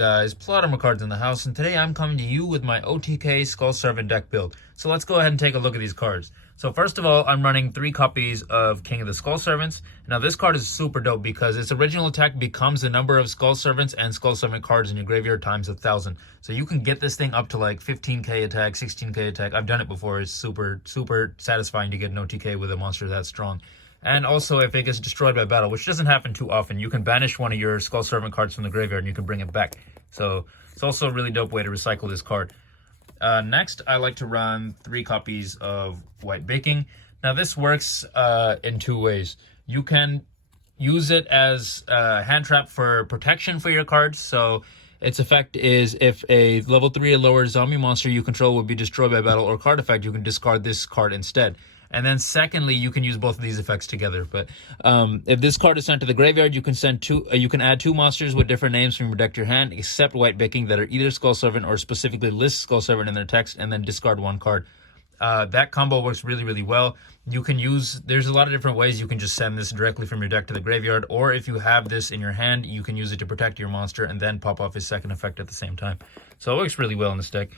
guys, Plottimer Cards in the house, and today I'm coming to you with my OTK Skull Servant deck build. So let's go ahead and take a look at these cards. So first of all, I'm running 3 copies of King of the Skull Servants. Now this card is super dope because its original attack becomes the number of Skull Servants and Skull Servant cards in your graveyard times 1,000. So you can get this thing up to like 15k attack, 16k attack. I've done it before. It's super satisfying to get an OTK with a monster that strong. And also, if it gets destroyed by battle, which doesn't happen too often, you can banish one of your Skull Servant cards from the graveyard and you can bring it back. So it's also a really dope way to recycle this card. Next, I like to run 3 copies of White Baking. Now this works in 2 ways. You can use it as a hand trap for protection for your cards. So its effect is if a level 3 or lower zombie monster you control will be destroyed by battle or card effect, you can discard this card instead. And then secondly, you can use both of these effects together. But if this card is sent to the graveyard, you can send 2. You can add 2 monsters with different names from your deck to your hand, except White Baking, that are either Skull Servant or specifically list Skull Servant in their text, and then discard 1 card. That combo works really well. You can use, there's a lot of different ways you can just send this directly from your deck to the graveyard, or if you have this in your hand, you can use it to protect your monster and then pop off his second effect at the same time. So it works really well in this deck.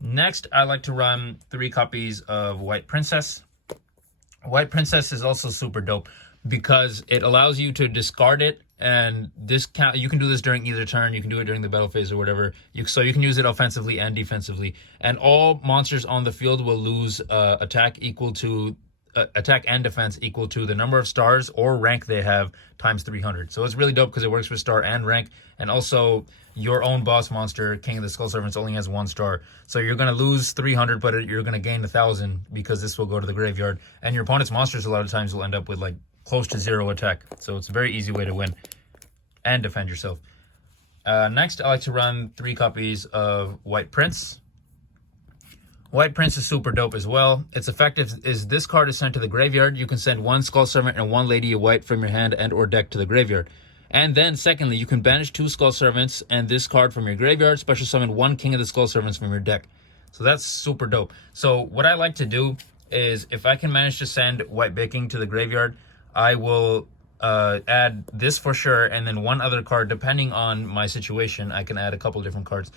Next, I like to run 3 copies of White Princess. White Princess is also super dope because it allows you to discard it, and you can do this during either turn. You can do it during the battle phase or whatever. So you can use it offensively and defensively. And all monsters on the field will lose attack and defense equal to the number of stars or rank they have times 300. So it's really dope because it works with star and rank. And also, your own boss monster, King of the Skull Servants, only has 1 star. So you're going to lose 300, but you're going to gain 1,000 because this will go to the graveyard. And your opponent's monsters a lot of times will end up with like close to 0 attack. So it's a very easy way to win and defend yourself. Next, I like to run 3 copies of White Prince. White Prince is super dope as well. Its effective is this card is sent to the graveyard. You can send 1 Skull Servant and 1 Lady of White from your hand and or deck to the graveyard. And then secondly, you can banish 2 Skull Servants and this card from your graveyard, special summon 1 King of the Skull Servants from your deck. So that's super dope. So what I like to do is, if I can manage to send White Baking to the graveyard, I will add this for sure, and then 1 other card depending on my situation. I can add a couple different cards.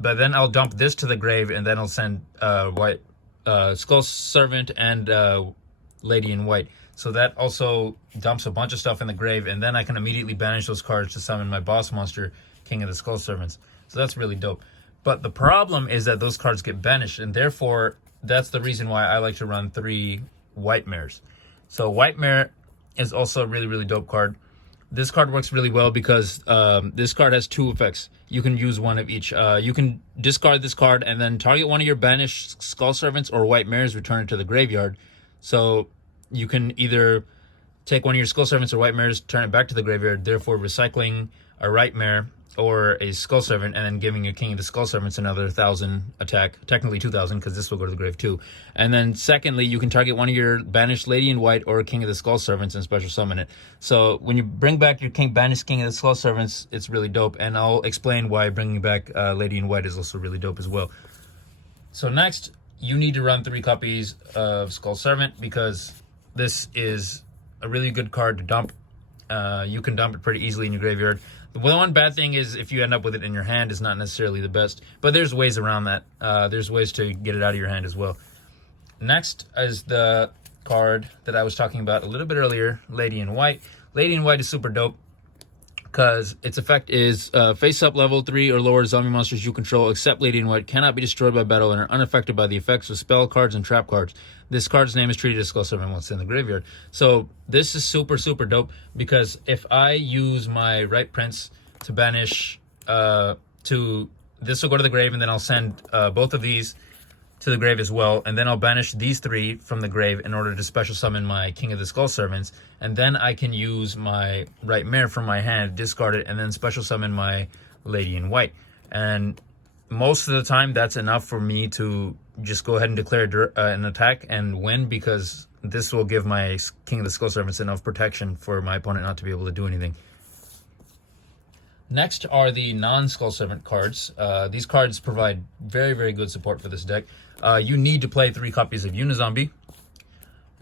But then I'll dump this to the grave, and then I'll send White Skull Servant and Lady in White. So that also dumps a bunch of stuff in the grave, and then I can immediately banish those cards to summon my boss monster, King of the Skull Servants. So that's really dope. But the problem is that those cards get banished, and therefore that's the reason why I like to run 3 White Mares. So White Mare is also a really dope card. This card works really well because this card has 2 effects. You can use 1 of each. You can discard this card and then target one of your banished Skull Servants or White Mares, return it to the graveyard. So you can either take one of your Skull Servants or White Mares, turn it back to the graveyard, therefore recycling a White Mare or a Skull Servant, and then giving your King of the Skull Servants another 1,000 attack, technically 2,000 because this will go to the grave too. And then secondly, you can target one of your banished Lady in White or King of the Skull Servants and special summon it. So when you bring back your banished King of the Skull Servants, it's really dope, and I'll explain why bringing back Lady in White is also really dope as well. So next, you need to run 3 copies of Skull Servant because this is a really good card to dump. You can dump it pretty easily in your graveyard. The one bad thing is if you end up with it in your hand, is not necessarily the best, but there's ways around that. There's ways to get it out of your hand as well. Next is the card that I was talking about a little bit earlier, Lady in White. Lady in White is super dope because its effect is face up level 3 or lower zombie monsters you control, except Lady in White, cannot be destroyed by battle and are unaffected by the effects of spell cards and trap cards. This card's name is treated as Skull Servant once in the graveyard. So this is super dope because if I use my White Prince to banish this will go to the grave, and then I'll send both of these to the grave as well, and then I'll banish these 3 from the grave in order to special summon my King of the Skull Servants, and then I can use my White Mare from my hand, discard it, and then special summon my Lady in White. And most of the time that's enough for me to just go ahead and declare an attack and win, because this will give my King of the Skull Servants enough protection for my opponent not to be able to do anything. Next are the non-Skull Servant cards. These cards provide very good support for this deck. You need to play 3 copies of Unizombie.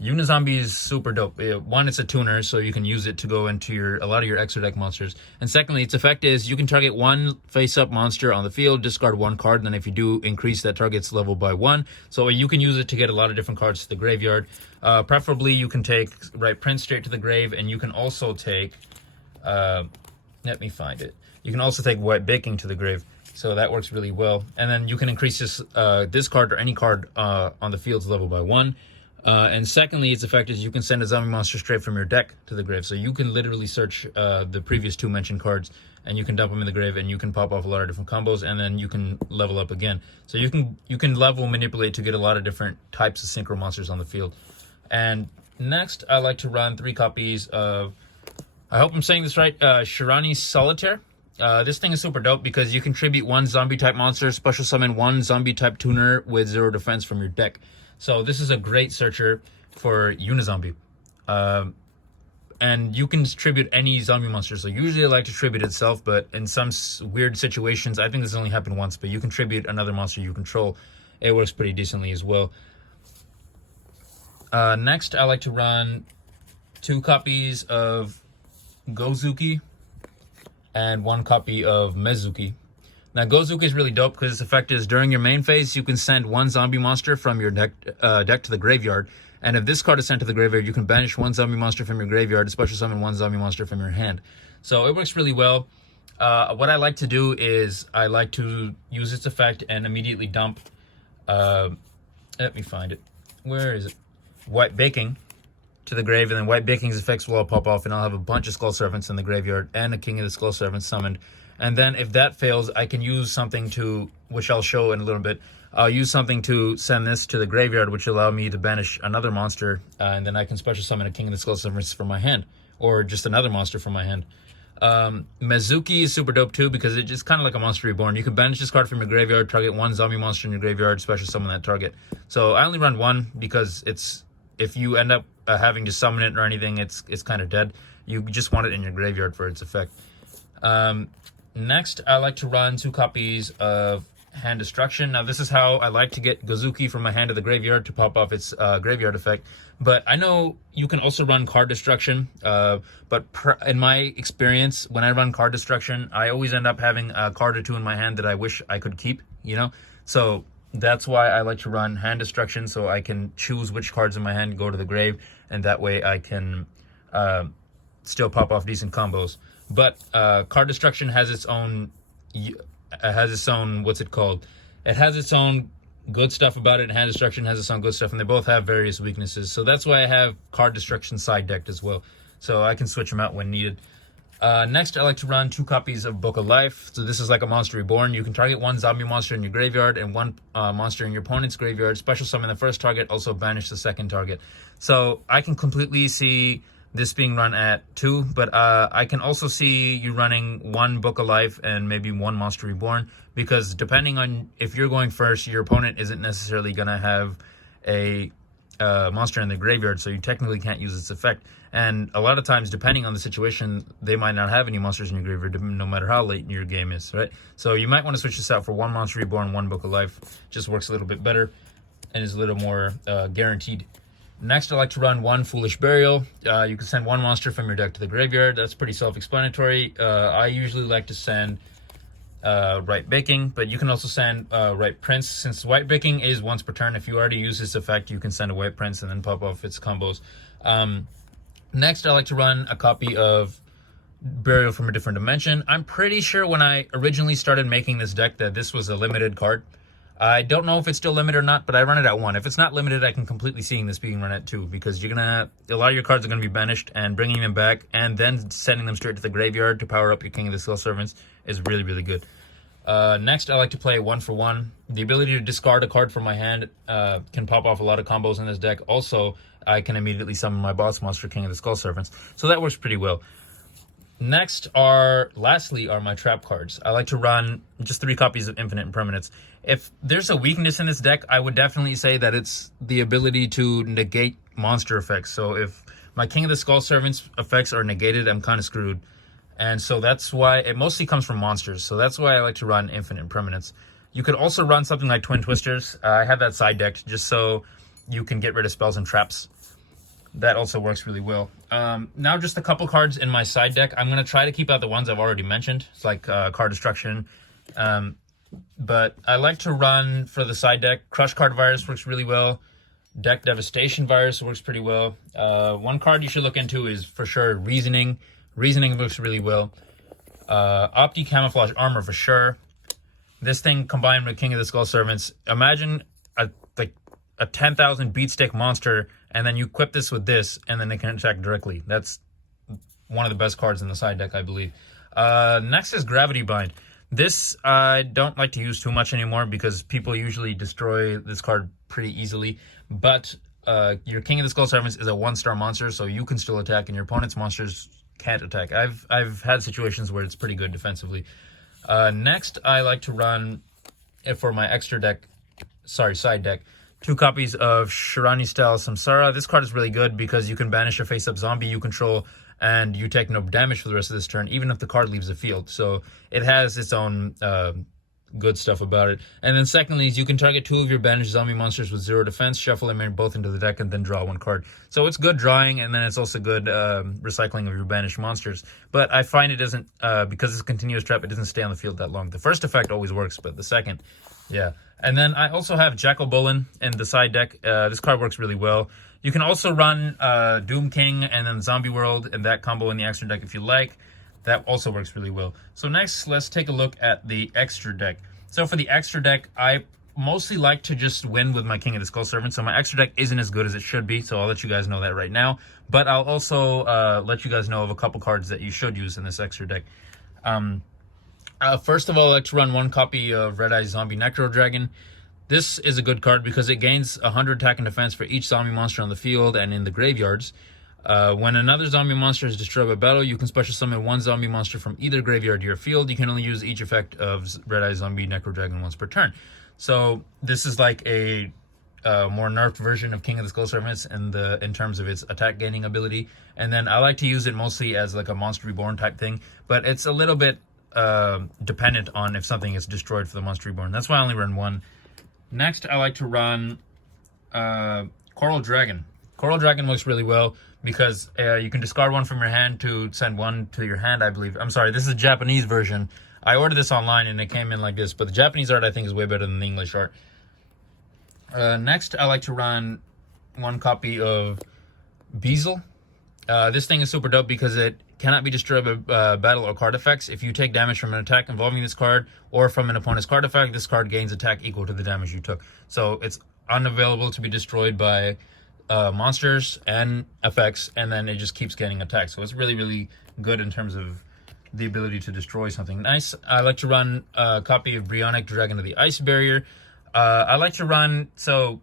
Unizombie is super dope. One, it's a tuner, so you can use it to go into a lot of your extra deck monsters. And secondly, its effect is you can target one face-up monster on the field, discard one card, and then if you do, increase that target's level by 1. So you can use it to get a lot of different cards to the graveyard. Preferably, you can take Right Prince straight to the grave, and you can also take... let me find it. You can also take White Baking to the grave. So that works really well. And then you can increase this card or any card on the field's level by 1. And secondly, its effect is you can send a zombie monster straight from your deck to the grave. So you can literally search the previous 2 mentioned cards, and you can dump them in the grave, and you can pop off a lot of different combos, and then you can level up again. So you can level manipulate to get a lot of different types of synchro monsters on the field. And next, I like to run 3 copies of, I hope I'm saying this right, Shirani Solitaire. This thing is super dope because you contribute 1 zombie type monster, special summon 1 zombie type tuner with 0 defense from your deck. So this is a great searcher for Unizombie. And you can tribute any zombie monster. So usually I like to tribute itself, but in some weird situations, I think this only happened once, but you can tribute another monster you control. It works pretty decently as well. Next, I like to run 2 copies of Gozuki and 1 copy of Mezuki. Now, Gozuki is really dope because its effect is during your main phase, you can send 1 zombie monster from your deck to the graveyard. And if this card is sent to the graveyard, you can banish 1 zombie monster from your graveyard and special summon 1 zombie monster from your hand. So it works really well. What I like to do is I like to use its effect and immediately dump, let me find it. Where is it? White Baking to the grave, and then White Baking's effects will all pop off, and I'll have a bunch of Skull Servants in the graveyard and a King of the Skull Servants summoned. And then if that fails, I can use something to, which I'll show in a little bit, I'll use something to send this to the graveyard, which will allow me to banish another monster, and then I can special summon a King of the Skull Servants from my hand, or just another monster from my hand. Mezuki is super dope too because it's just kind of like a Monster Reborn. You can banish this card from your graveyard, target 1 zombie monster in your graveyard, special summon that target. So I only run 1 because if you end up having to summon it or anything, it's kind of dead. You just want it in your graveyard for its effect. Next, I like to run 2 copies of Hand Destruction. Now, this is how I like to get Gozuki from my hand to the graveyard to pop off its graveyard effect. But I know you can also run Card Destruction. But in my experience, when I run Card Destruction, I always end up having a card or 2 in my hand that I wish I could keep, you know? So that's why I like to run Hand Destruction, so I can choose which cards in my hand go to the grave, and that way I can still pop off decent combos. But Card Destruction has its own, what's it called? It has its own good stuff about it, and Hand Destruction has its own good stuff, and they both have various weaknesses. So that's why I have Card Destruction side decked as well, so I can switch them out when needed. Next, I like to run 2 copies of Book of Life. So this is like a Monster Reborn. You can target 1 zombie monster in your graveyard and 1 monster in your opponent's graveyard. Special summon the first target, also banish the second target. So I can completely see this being run at 2, but I can also see you running 1 Book of Life and maybe 1 Monster Reborn, because depending on if you're going first, your opponent isn't necessarily going to have a monster in the graveyard, so you technically can't use its effect. And a lot of times, depending on the situation, they might not have any monsters in your graveyard, no matter how late in your game is, right? So you might want to switch this out for 1 Monster Reborn, 1 Book of Life. Just works a little bit better and is a little more guaranteed. Next, I like to run 1 Foolish Burial. You can send 1 monster from your deck to the graveyard. That's pretty self-explanatory. I usually like to send Right Baking, but you can also send Right Prince. Since White Baking is once per turn, if you already use this effect, you can send a White Prince and then pop off its combos. Next, I like to run a copy of Burial from a Different Dimension. I'm pretty sure when I originally started making this deck that this was a limited card. I don't know if it's still limited or not, but I run it at 1. If it's not limited, I can completely see this being run at 2, because you're gonna a lot of your cards are gonna be banished, and bringing them back and then sending them straight to the graveyard to power up your King of the Skull Servants is really, really good. Next, I like to play 1 for 1. The ability to discard a card from my hand can pop off a lot of combos in this deck. Also, I can immediately summon my boss monster, King of the Skull Servants. So that works pretty well. Lastly are my trap cards. I like to run just 3 copies of Infinite Impermanence. If there's a weakness in this deck, I would definitely say that it's the ability to negate monster effects. So if my King of the Skull Servants effects are negated, I'm kind of screwed. And so that's why it mostly comes from monsters. So that's why I like to run Infinite Impermanence. You could also run something like Twin Twisters. I have that side decked just so you can get rid of spells and traps. That also works really well. Now just a couple cards in my side deck. I'm going to try to keep out the ones I've already mentioned. It's like Card Destruction. But I like to run for the side deck. Crush Card Virus works really well. Deck Devastation Virus works pretty well. One card you should look into is for sure Reasoning. Reasoning works really well. Opti Camouflage Armor for sure. This thing combined with King of the Skull Servants. Imagine a 10,000 beat stick monster, and then you equip this with this, and then they can attack directly. That's one of the best cards in the side deck, I believe. Next is Gravity Bind. This I don't like to use too much anymore because people usually destroy this card pretty easily. But your King of the Skull Servants is a 1-star monster, so you can still attack, and your opponent's monsters can't attack. I've had situations where it's pretty good defensively. Next, I like to run for my side deck, 2 copies of Shirani Style Samsara. This card is really good because you can banish a face-up zombie you control, and you take no damage for the rest of this turn, even if the card leaves the field. So it has its own good stuff about it. And then secondly is you can target 2 of your banished zombie monsters with 0 defense, shuffle them both into the deck, and then draw 1 card. So it's good drawing, and then it's also good recycling of your banished monsters. But I find it doesn't, because it's a continuous trap, it doesn't stay on the field that long. The first effect always works, but the second, yeah. And then I also have Jackal Bolin in the side deck. This card works really well. You can also run Doom King and then Zombie World and that combo in the extra deck if you like. That also works really well. So next, let's take a look at the extra deck. So for the extra deck, I mostly like to just win with my King of the Skull Servant. So my extra deck isn't as good as it should be, so I'll let you guys know that right now. But I'll also let you guys know of a couple cards that you should use in this extra deck. First of all, I like to run 1 copy of Red Eye Zombie Necro Dragon. This is a good card because it gains 100 attack and defense for each zombie monster on the field and in the graveyards. When another zombie monster is destroyed by battle, you can special summon 1 zombie monster from either graveyard to your field. You can only use each effect of Red Eye Zombie Necro Dragon once per turn. So this is like a more nerfed version of King of the Skull Servants in terms of its attack gaining ability. And then I like to use it mostly as like a Monster Reborn type thing, but it's a little bit dependent on if something is destroyed for the Monster Reborn. That's why I only run 1. Next, I like to run Coral Dragon. Coral Dragon works really well because you can discard 1 from your hand to send 1 to your hand, I believe. I'm sorry, this is a Japanese version. I ordered this online and it came in like this, but the Japanese art I think is way better than the English art. Next, I like to run 1 copy of Beazle. This thing is super dope because it cannot be destroyed by battle or card effects. If you take damage from an attack involving this card or from an opponent's card effect, this card gains attack equal to the damage you took. So it's unavailable to be destroyed by monsters and effects, and then it just keeps gaining attack. So it's really, really good in terms of the ability to destroy something nice. I like to run a copy of Bryonic Dragon of the Ice Barrier. I like to run, so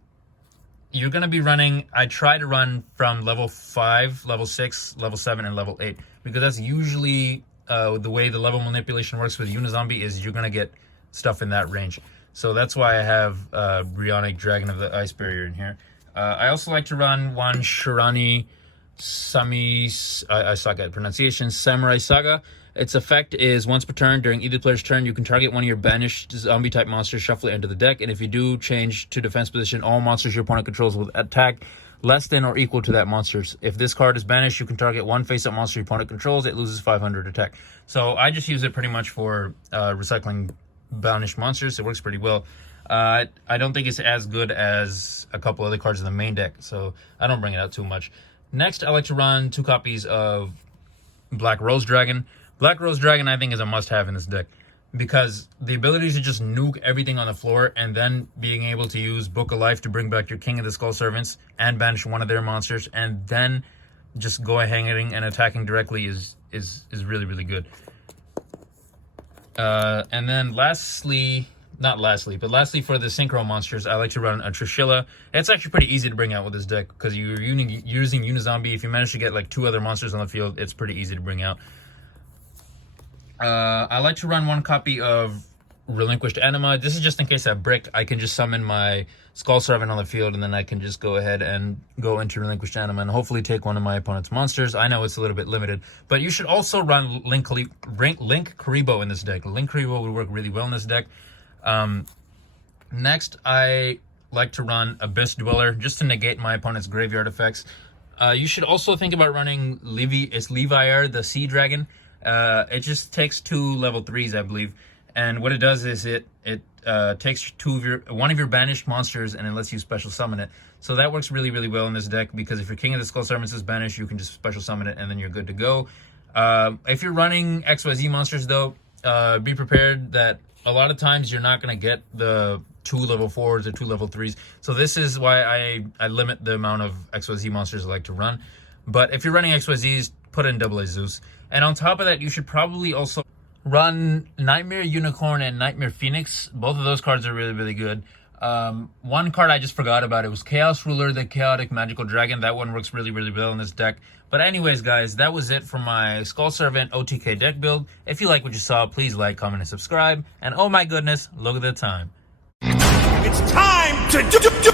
you're going to be running, I try to run from level 5, level 6, level 7, and level 8, because that's usually the way the level manipulation works with Unizombie is you're going to get stuff in that range. So that's why I have Bryonic Dragon of the Ice Barrier in here. I also like to run 1 Shirani I suck at pronunciation, Samurai Saga. Its effect is once per turn, during either player's turn, you can target 1 of your banished zombie-type monsters, shuffle it into the deck, and if you do change to defense position, all monsters your opponent controls will attack less than or equal to that monster's. If this card is banished, you can target 1 face-up monster your opponent controls, it loses 500 attack. So I just use it pretty much for recycling banished monsters. It works pretty well. I don't think it's as good as a couple other cards in the main deck, so I don't bring it out too much. Next, I like to run 2 copies of Black Rose Dragon. Black Rose Dragon, I think, is a must-have in this deck because the ability to just nuke everything on the floor and then being able to use Book of Life to bring back your King of the Skull Servants and banish 1 of their monsters and then just go ahead and attacking directly is really, really good. And then lastly for the Synchro monsters, I like to run a Trishula. It's actually pretty easy to bring out with this deck because you're using Unizombie. If you manage to get like 2 other monsters on the field, it's pretty easy to bring out. I like to run 1 copy of Relinquished Anima. This is just in case I brick. I can just summon my Skull Servant on the field, and then I can just go ahead and go into Relinquished Anima and hopefully take 1 of my opponent's monsters. I know it's a little bit limited, but you should also run Link Karibo in this deck. Link Karibo would work really well in this deck. Next, I like to run Abyss Dweller just to negate my opponent's graveyard effects. You should also think about running Levier, the Sea Dragon. It just takes 2 level 3s, I believe. And what it does is it takes one of your banished monsters and it lets you special summon it. So that works really, really well in this deck, because if your King of the Skull Servants is banished, you can just special summon it and then you're good to go. If you're running XYZ monsters though, be prepared that a lot of times you're not going to get the 2 level 4s or 2 level 3s. So this is why I limit the amount of XYZ monsters I like to run. But if you're running XYZs, put in AA Zeus. And on top of that, you should probably also run Nightmare Unicorn and Nightmare Phoenix. Both of those cards are really, really good. One card I just forgot about, it was Chaos Ruler, the Chaotic Magical Dragon. That one works really, really well in this deck. But anyways, guys, that was it for my Skull Servant OTK deck build. If you like what you saw, please like, comment, and subscribe. And oh my goodness, look at the time. It's time to do